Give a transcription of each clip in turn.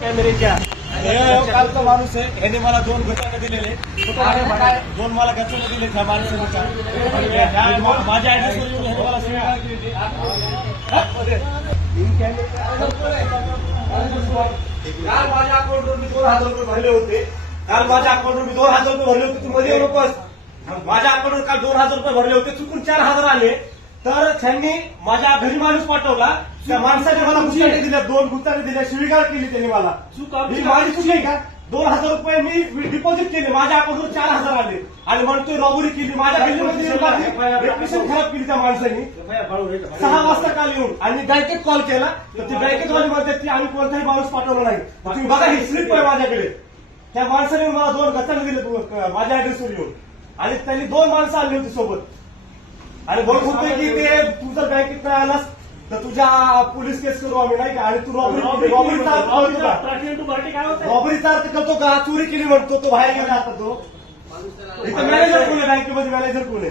कॅमेरेच्या कालचा माणूस आहे, ह्याने मला 2 घटना दिलेले, दोन मला घटना दिले त्या माणसाने. माझ्या ऍड्रेसवर येऊन ह्याने मला शिव्या केली. काल माझ्या अकाउंटवर मी 2000 रुपये भरले होते. काल माझ्या अकाउंटवर मी 2000 रुपये भरले होते. तू मध्ये येऊ नकोस. माझ्या अकाउंटवर काल 2000 रुपये भरले होते, चुकून 4000 आले. तर त्यांनी माझ्या घरी माणूस पाठवला. त्या माणसाने मला गुत्ताने दिल्या, 2 गुत्ताने दिल्या, शिवीगाळ केली त्यांनी मला. ही माझी चूक आहे का? 2000 रुपये मी डिपॉझिट केले, माझ्या अकाउंटवर 4000 आले आणि म्हणतोय रॉबरी केली. माझ्या गल्लीमध्ये रेप्युटेशन खराब केली त्या माणसाने. 6 वाजता काल येऊन आणि बँकेत कॉल केला तर ते बँकेतवाले म्हणतात की आम्ही कोणताही माणूस पाठवला नाही. तुम्ही बघा, ही स्लिप आहे माझ्याकडे. त्या माणसाने मला 2 गत्ताने दिले माझ्या ऍड्रेसवर येऊन आणि त्यांनी 2 माणसं आली होती सोबत आणि बोलत होते की ते तू जर बँकेत नाही आलास तर तुझ्या पोलीस केस करू आम्ही, नाही का? आणि तू रॉबरीचा अर्थ करतो का? चोरी केली म्हणतो तो, बाहेर गेला आता तो. इथं मॅनेजर कोण आहे? बँकेमध्ये मॅनेजर कोण आहे?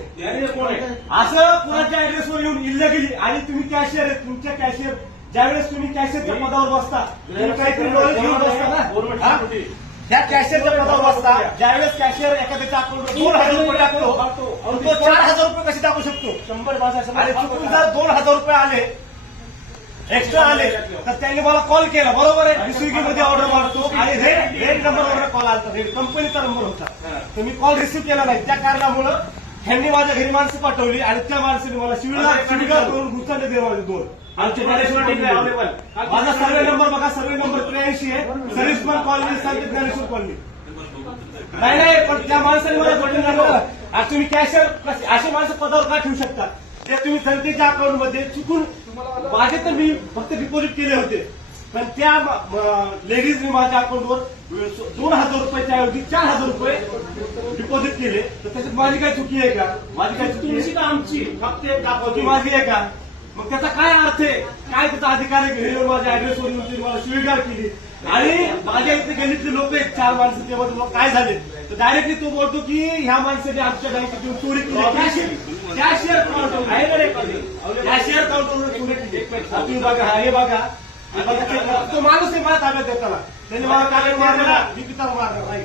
असं कुणाच्या ऍड्रेसवर येऊन इल्लिगली. आणि तुम्ही कॅशियर आहे, तुमच्या कॅशियर ज्यावेळेस तुम्ही कॅशियरच्या पदावर बसता तुम्ही काहीतरी नॉलेज घेऊन बसता ना. त्या कॅशियरच्या पदावर बसता, ज्यावेळेस कॅशियर एखाद्याच्या अकाउंटवर 2000 रुपये टाकतो तो 4000 रुपये कसे टाकू शकतो? 100 आणि चुकून जर 2000 रुपये आले एक्स्ट्रा आले तर त्यांनी मला कॉल केला. बरोबर आहे, स्विगीमध्ये ऑर्डर मारतो आणि रेड नंबरवर कॉल आला, रेड कंपनीचा नंबर होता. तर मी कॉल रिसिव्ह केला नाही. त्या कारणामुळे त्यांनी माझ्या घरी माणसं पाठवली आणि त्या माणसाने मला शिवीगाळ करून गुत्ताने दिले माझे 2. माझा सर्वे नंबर बघा, सर्वे नंबर 83 आहे, सर्व्हिसमन कॉलनी, संकेत ज्ञानेश्वर कॉलनी. नाही, पण त्या माणसाने मला पटलं. तुम्ही कॅशियर असे माणसं पदावर का ठेवू शकता? ते तुम्ही जनतेच्या अकाउंटमध्ये चुकून, माझे तर मी फक्त डिपॉझिट केले होते, पण त्या लेडीजने माझ्या अकाउंटवर 2000 रुपयाच्या ऐवजी 4000 रुपये डिपॉझिट केले. तर त्याच्यात माझी काय चुकी आहे का? माझी काय चुकी का? आमची फक्त दाखवती माझी आहे का? मग त्याचा काय अर्थ आहे? काय त्याचा अधिकार आहे? घरी माझ्या ऍड्रेसवर येऊन मला शिवीगाळ केली आणि माझ्या इथे गल्लीतले लोक आहेत 4 माणसं, तेव्हा काय झाले तर डायरेक्टली तो बोलतो की ह्या माणसाने आमच्या बँकेत येऊन चोरी केली. कॅशियर काउंटर आहे ना रे, कॅशियर काउंटरवर चोरी केली. तुम्ही बघा, हे बघा, तो माणूस आहे मला ताब्यात देताना. त्यांनी मला काय मारला, मी पिता मारला नाही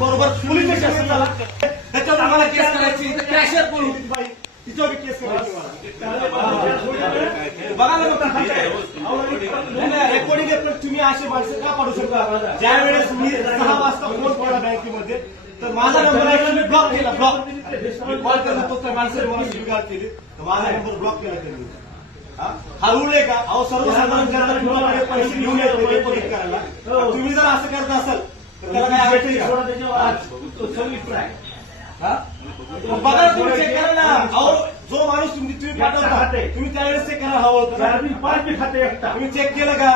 बरोबर. पोलीस स्टेशन झाला, त्याच्यावर आम्हाला केस करायची. कॅशियर कोण होती बाई, तिच्यावर केस करायची. बघा ना, रेकॉर्डिंग आहे, पण तुम्ही असे माणसं का पाडू शकता? ज्या वेळेस मी 6 वाजता फोन केला बँकेमध्ये तर माझा नंबर ऍक्च्युअली ब्लॉक केला. कॉल करत होतो, माणसाने मला स्वीकार केली तर माझा नंबर ब्लॉक केला त्यांनी. हा रूल आहे का? अहो, सर्वसाधारण जनता पैसे घेऊन येतो रेकॉर्डिंग करायला. तुम्ही जर असं करत असाल तर त्याला काय आवडतं बघा, तुम्ही चेक करा ना. अहो, जो माणूस तुम्ही पाठवता तुम्ही त्यावेळेस चेक करायला हवं होतं. तुम्ही चेक केलं का?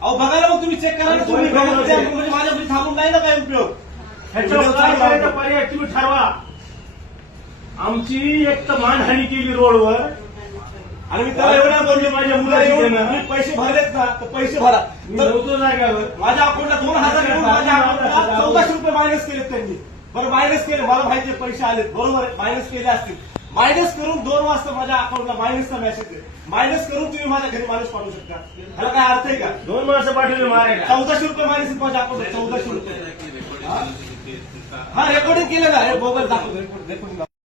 अहो, बघा ना, मग तुम्ही चेक करा ना. तुम्ही माझ्याकडे थांबून नाही ना काय उपयोग? पर्याय तुम्ही ठरवा. आमची एक तर मानहानी केली रोडवर आणि मी त्याला एवढ्या बोललो, माझ्या मुलाला पैसे भरलेत ना तर पैसे भरा. नव्हतो जाग्यावर माझ्या अकाउंटला 2000 घेऊन माझ्या अकाउंटला 1400 रुपये मायनस केलेत त्यांनी. बरं, मायनस केले, मला माहिती पैसे आलेत, बरोबर आहे, मायनस केले असतील. मायनस करून 2 वाजता माझ्या अकाउंटला मायनसचा मेसेज आहे. मायनस करून तुम्ही माझ्या घरी माणूस पाठवू शकता? ह्याला काय अर्थ आहे का? 2 माणसं पाठवले मारायला. 1400 रुपये मायनस आहेत माझ्या अकाउंटला, 1400 रुपये. हा, रेकॉर्डिंग केलं ना, हे मोबाईल दाखवतो, रेकॉर्डिंग